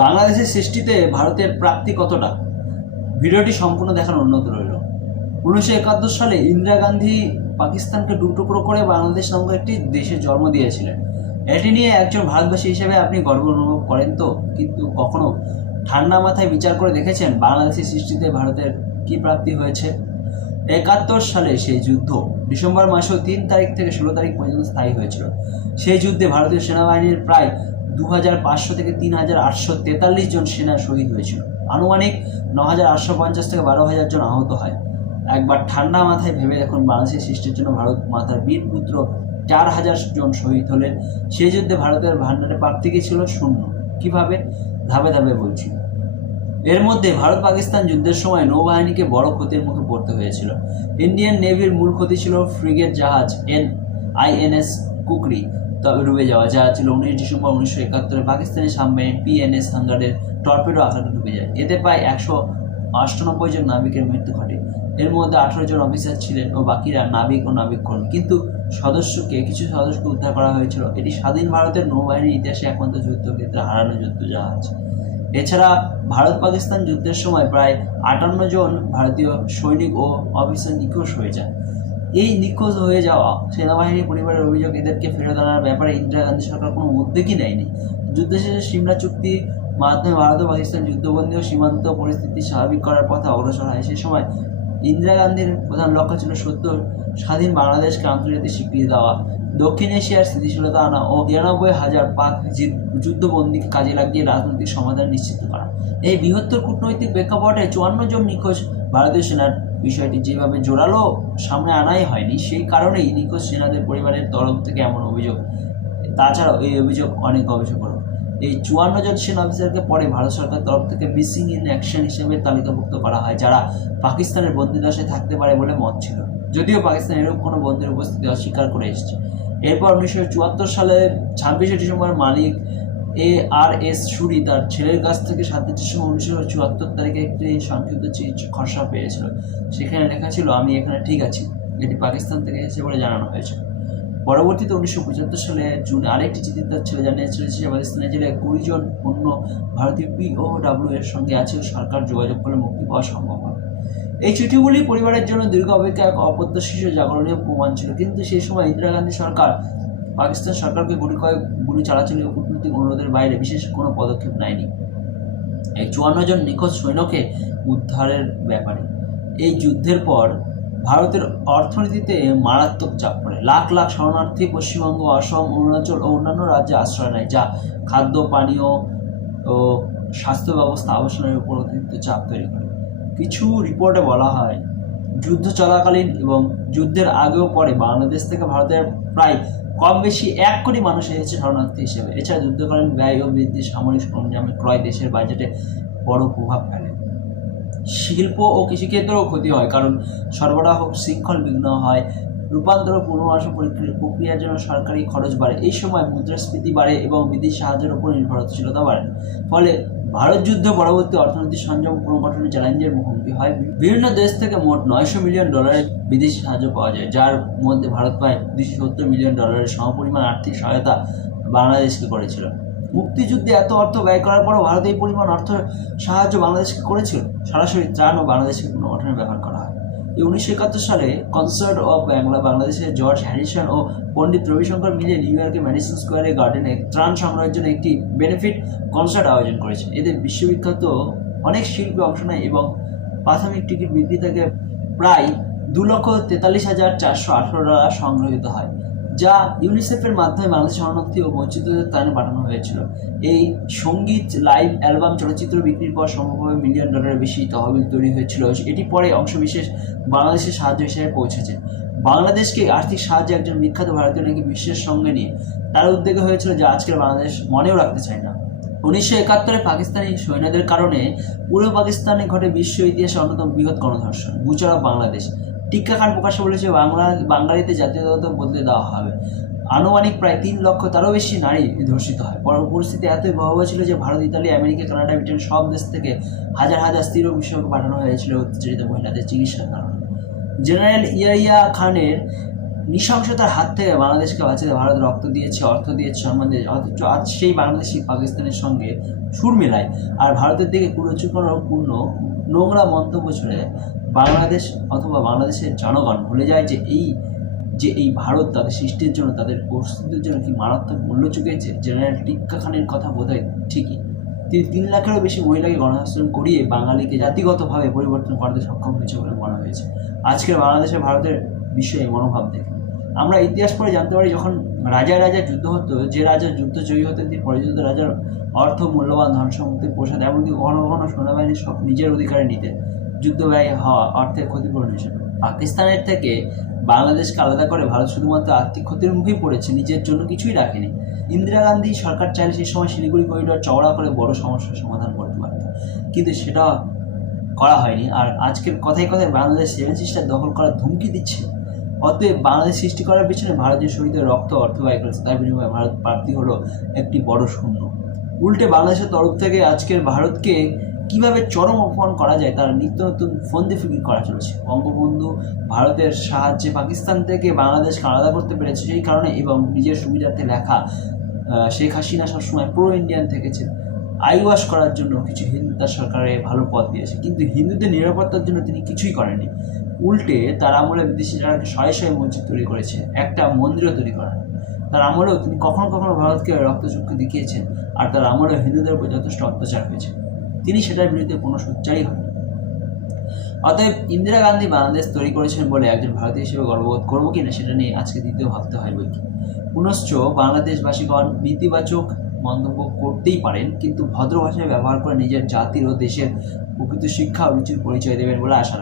বাংলাদেশের সৃষ্টিতে ভারতের প্রাপ্তি কতটা? ভিডিওটি সম্পূর্ণ দেখার উন্নত রইল। উনিশশো একাত্তর সালে ইন্দিরা গান্ধী পাকিস্তানকে টুকরো করে বাংলাদেশ নামক একটি দেশের জন্ম দিয়েছিলেন। এটি নিয়ে একজন ভারতবাসী হিসেবে আপনি গর্ব অনুভব করেন তো? কিন্তু কখনো ঠান্ডা মাথায় বিচার করে দেখেছেন বাংলাদেশের সৃষ্টিতে ভারতের কি প্রাপ্তি হয়েছে? একাত্তর সালে সেই যুদ্ধ ডিসেম্বর মাসেও তিন তারিখ থেকে ষোলো তারিখ পর্যন্ত স্থায়ী হয়েছিল। সেই যুদ্ধে ভারতীয় সেনাবাহিনীর প্রায় দু পাঁচশো থেকে তিন হাজার আটশো তেতাল্লিশ জন সেনা শহীদ হয়েছিল। আনুমানিক ন হাজার আটশো পঞ্চাশ থেকে বারো হাজার জন আহত হয়। একবার ঠান্ডা মাথায় ভেবে দেখুন বাংলাদেশের সৃষ্টির জন্য ভারত মাতার বীর পুত্র চার হাজার জন শহীদ হলেন। সেই যুদ্ধে ভারতের ভান্ডারে প্রাপ্তি কি ছিল? শূন্য। কীভাবে? ধাপে ধাপে বলছি। এর মধ্যে ভারত পাকিস্তান যুদ্ধের সময় নৌবাহিনীকে বড় ক্ষতির মুখে পড়তে হয়েছিল। ইন্ডিয়ান নেভির মূল ক্ষতি ছিল ফ্রিগেট জাহাজ এন আইএনএস কুকরি। তবে ডুবে যাওয়া। যা ছিল উনিশ ডিসেম্বর উনিশশো একাত্তরে পাকিস্তানি সাবমেরিন পিএনএস হাঙ্গারের টর্পেডো আঘাতে ডুবে যায়। এতে প্রায় একশো অষ্টানব্বই জন নাবিকের মৃত্যু ঘটে। এর মধ্যে আঠারো জন অফিসার ছিলেন ও বাকিরা নাবিক ও নাবিক কর্মী কিন্তু সদস্যকে, কিছু সদস্যকে উদ্ধার করা হয়েছিল। এটি স্বাধীন ভারতের নৌবাহিনীর ইতিহাসে একমাত্র যুদ্ধক্ষেত্রে হারানো যুদ্ধ জাহাজ। এছাড়া ভারত পাকিস্তান যুদ্ধের সময় প্রায় আটান্ন জন ভারতীয় সৈনিক ও অফিসার নিখোঁজ হয়ে যায় এই নিখোঁজ হয়ে যাওয়া সেনাবাহিনী পরিবারের অভিযোগ এদেরকে ফেরত আনার ব্যাপারে ইন্দিরা গান্ধী সরকার কোনো উদ্যোগই নেয়নি। যুদ্ধ শেষে সিমলা চুক্তি মাধ্যমে ভারত ও পাকিস্তান যুদ্ধবন্দী ও সীমান্ত পরিস্থিতি স্বাভাবিক করার পথে অগ্রসর হয়। সে সময় ইন্দিরা গান্ধীর প্রধান লক্ষ্য ছিল সত্য স্বাধীন বাংলাদেশকে আন্তর্জাতিক স্বীকৃতি দেওয়া। দক্ষিণ এশিয়ার স্থিতিশীলতা আনা ও তিরানব্বই হাজার পাক যুদ্ধবন্দীকে কাজে লাগিয়ে রাজনৈতিক সমাধান নিশ্চিত করা। এই বৃহত্তর কূটনৈতিক প্রেক্ষাপটে চুয়ান্ন জন নিখোঁজ ভারতীয় সেনার বিষয়টি যেভাবে জোরালো সামনে আনাই হয়নি, সেই কারণেই নিখোঁজ সেনাদের পরিবারের তরফ থেকে এমন অভিযোগ। তাছাড়াও এই অভিযোগ অনেক গবেষকরা এই চুয়ান্ন জন সেনা অফিসারকে পরে ভারত সরকার তরফ থেকে মিসিং ইন অ্যাকশন হিসেবে তালিকাভুক্ত করা হয়, যারা পাকিস্তানের বন্দিদশায় থাকতে পারে বলে মত ছিল। যদিও পাকিস্তান এরকম কোনো বন্দির উপস্থিতি অস্বীকার করে এসেছে। এরপর উনিশশো চুয়াত্তর সালে ছাব্বিশে ডিসেম্বর মালিক আর এস সুরি তার ছেলের কাছ থেকে সাতই ডিসেম্বর উনিশশো চুয়াত্তর তারিখে একটি সংক্ষিপ্ত খসড়া পেয়েছিল। সেখানে লেখা ছিল, আমি এখানে ঠিক আছি। এটি পাকিস্তান থেকে এসেছে বলে জানানো হয়েছে। পরবর্তীতে উনিশশো পঁচাত্তর সালে জুনে আরেকটি চিঠি তার ছেলে জানিয়েছিল যে পাকিস্তানের জেলায় কুড়ি জন অন্য ভারতীয় পিওডাব্লিউ এর সঙ্গে আছে সরকার যোগাযোগ করলে মুক্তি পাওয়া সম্ভব হবে। এই চিঠিগুলি পরিবারের জন্য দীর্ঘ অপেক্ষা এক অপ্রত্যাশিত জাগরণীয় প্রমাণ ছিল। কিন্তু সেই সময় ইন্দিরা গান্ধী সরকার পাকিস্তান সরকারকে গুলি কয়েক, গুলি চালাচলি ও কূটনৈতিক অনুরোধের বাইরে, বিশেষ কোনো পদক্ষেপ নেয়নি। এই চুয়ান্ন জন নিখোঁজ সৈন্যকে উদ্ধারের ব্যাপারে। এই যুদ্ধের পর ভারতের অর্থনীতিতে মারাত্মক চাপ পড়ে। লাখ লাখ শরণার্থী পশ্চিমবঙ্গ, অসম, অরুণাচল ও অন্যান্য রাজ্যে আশ্রয় নেয়, যা খাদ্য, পানীয় ও স্বাস্থ্য ব্যবস্থা আবাসনের উপর অতিরিক্ত চাপ তৈরি করে। কিছু রিপোর্টে বলা হয়, যুদ্ধ চলাকালীন এবং যুদ্ধের আগেও পরে বাংলাদেশ থেকে ভারতের প্রায় কম বেশি এক কোটি মানুষ এসেছে শরণার্থী হিসেবে। এছাড়া যুদ্ধকালীন ব্যয় ও বৃদ্ধি সামরিক সরঞ্জামের ক্রয় দেশের বাজেটে বড় প্রভাব ফেলে। শিল্প ও কৃষিক্ষেত্রেও ক্ষতি হয়, কারণ সরবরাহ, শৃঙ্খল বিঘ্ন হয়, রূপান্তর ও প্রক্রিয়া- প্রক্রিয়ার জন্য সরকারি খরচ বাড়ে। এই সময় মুদ্রাস্ফীতি বাড়ে এবং বিদেশি সাহায্যের উপর নির্ভরশীলতা বাড়ে। ফলে ভারত যুদ্ধ পরবর্তী অর্থনৈতিক সংযোগ পুনর্গঠনের চ্যালেঞ্জের মুখোমুখি হয়। বিভিন্ন দেশ থেকে মোট নয়শো মিলিয়ন ডলারের বিদেশি সাহায্য পাওয়া যায়, যার মধ্যে ভারত প্রায় দুশো সত্তর মিলিয়ন ডলারের সমপরিমাণ আর্থিক সহায়তা বাংলাদেশকে করেছিল। মুক্তিযুদ্ধে এত অর্থ ব্যয় করার পরও ভারত এই পরিমাণ অর্থ সাহায্য বাংলাদেশকে করেছিল। সরাসরি ত্রাণ ও বাংলাদেশকে পুনর্গঠনে ব্যবহার করা হয়। উনিশশো একাত্তর সালে কনসার্ট অফ বাংলা বাংলাদেশের জর্জ হ্যারিসন ও পণ্ডিত রবিশঙ্কর মিলে নিউ ইয়র্কের ম্যাডিসন স্কোয়ারে গার্ডেনে ত্রাণ সংগ্রহের জন্য একটি বেনিফিট কনসার্ট আয়োজন করেছে। এতে বিশ্ববিখ্যাত অনেক শিল্পী অংশ নেয় এবং প্রাথমিক টিকিট বিক্রি থেকে প্রায় দু লক্ষ তেতাল্লিশ হাজার চারশো আঠারো ডলার সংগ্রহীত হয়। যা ইউনিসেফের মাধ্যমে বাংলাদেশ শরণার্থী ও বঞ্চিতদের ত্রাণে পাঠানো হয়েছিল। এই সংগীত লাইভ অ্যালবাম চলচ্চিত্র বিক্রির পর সম্ভবভাবে মিলিয়ন ডলারের বেশি তহবিল তৈরি হয়েছিল। এটি পরে অংশবিশেষ বাংলাদেশের সাহায্য হিসেবে পৌঁছেছে। বাংলাদেশকে আর্থিক সাহায্যে একজন বিখ্যাত ভারতীয় নাকি বিশ্বের সঙ্গে নিয়ে, তার উদ্যোগে হয়েছিল যা আজকের বাংলাদেশ মনেও রাখতে চায় না। উনিশশো একাত্তরে পাকিস্তানি সৈন্যদের কারণে পূর্ব পাকিস্তানে ঘটে বিশ্ব ইতিহাসে অন্যতম বৃহৎ গণধর্ষণ, গুজরাট, বাংলাদেশ। টিক্কা খান প্রকাশ্যে বলেছে, বাংলা বাঙালিতে জাতীয়তা বদলে দেওয়া হবে। আনুমানিক প্রায় তিন লক্ষ তারও বেশি নারী ধর্ষিত হয়। পর পরিস্থিতি এতই ভয়াবহ ছিল যে Bharat, Italy, America, Canada, Britain সব দেশ থেকে হাজার হাজার স্ত্রী বিশেষজ্ঞ পাঠানো হয়েছিল অত্যাচারিত মহিলাদের চিকিৎসার কারণে। জেনারেল ইয়াইয়া খানের নৃশংসতার হাত থেকে বাংলাদেশকে বাঁচাতে ভারত রক্ত দিয়েছে, অর্থ দিয়েছে সম্মান দিয়েছে অথচ আজ সেই বাংলাদেশি পাকিস্তানের সঙ্গে সুর মেলায়। আর ভারতের দিকে কুরুচিপূর্ণ নোংরা মন্তব্য ছড়ে যায় বাংলাদেশ অথবা বাংলাদেশের জনগণ ভুলে যায় যে এই যে এই ভারত তাদের সৃষ্টির জন্য, তাদের প্রস্তুতির জন্য কি মারাত্মক মূল্য চুকিয়েছে জেনারেল টিক্কা খানের কথা বোধ হয় ঠিকই। তিনি তিন লাখেরও বেশি মহিলাকে গণহস্তান্তর করিয়ে বাঙালিকে জাতিগতভাবে পরিবর্তন করতে সক্ষম হয়েছে বলে মনে হয়েছে। আজকের বাংলাদেশের ভারতের বিষয়ে মনোভাব দেখে আমরা ইতিহাস পড়ে জানতে পারি যখন রাজা রাজা যুদ্ধ হতো, যে রাজা যুদ্ধ জয়ী হতেন, তিনি পরাজিত রাজার অর্থ, মূল্যবান ধন সম্পত্তির প্রসাদ, এমনকি ঘন ঘন সেনাবাহিনী সব নিজের অধিকারে নিতেন। যুদ্ধ ব্যয় হওয়া অর্থের ক্ষতিপূরণ হিসেবে। পাকিস্তানের থেকে বাংলাদেশকে আলাদা করে ভারত শুধুমাত্র আর্থিক ক্ষতির মুখেই পড়েছে, নিজের জন্য কিছুই রাখেনি। ইন্দিরা গান্ধী সরকার চাইলে সেই সময় শিলিগুড়ি করিডোর চওড়া করে বড় সমস্যার সমাধান করতে পারত। কিন্তু সেটা করা হয়নি। আর আজকের কথায় কথায় বাংলাদেশ সেভেন সিস্টার দখল করার ধুমকি দিচ্ছে। অতএব বাংলাদেশ সৃষ্টি করার পিছনে ভারতীয় শহীদের রক্ত, অর্থ ব্যয় করেছে তার বিনিময়ে ভারত প্রাপ্তি হলো একটি বড় শূন্য। উল্টে বাংলাদেশের তরফ থেকে আজকের ভারতকে কীভাবে চরম অপমান করা যায়? তার নিত্য নতুন ফন্দি ফিকির করা চলেছে। বঙ্গবন্ধু ভারতের সাহায্যে পাকিস্তান থেকে বাংলাদেশকে আলাদা করতে পেরেছে সেই কারণে এবং নিজের সুবিধার্থে লেখা শেখ হাসিনা সবসময় প্রো ইন্ডিয়ান থেকেছেন। আইওয়াশ করার জন্য কিছু হিন্দু তার সরকারে ভালো পথ দিয়েছে। কিন্তু হিন্দুদের নিরাপত্তার জন্য তিনি কিছুই করেননি। উল্টে তার আমলে বিদেশি যারা শয়ে শয়ে মসজিদ তৈরি করেছে, একটা মন্দিরও তৈরি করা তার আমলেও তিনি কখনো কখনো ভারতকে রক্তচক্ষু দেখিয়েছেন। আর তার আমলেও হিন্দুদের উপর যথেষ্ট অত্যাচার হয়েছে। তিনি সেটার বিরুদ্ধে কোনো সোচ্চারই হন অতএব ইন্দিরা গান্ধী বাংলাদেশ তৈরি করেছেন বলে একজন ভারতীয় হিসেবে গর্ববোধ করব কিনা সেটা নিয়ে আজকে দ্বিতীয় ভাবতে হয় বই পুনশ্চ বাংলাদেশবাসীগণ নেতিবাচক মন্তব্য করতেই পারেন, কিন্তু ভদ্র ভাষায় ব্যবহার করে নিজের জাতির ও দেশের প্রকৃত শিক্ষা ও রুচির পরিচয় দেবেন বলে আশা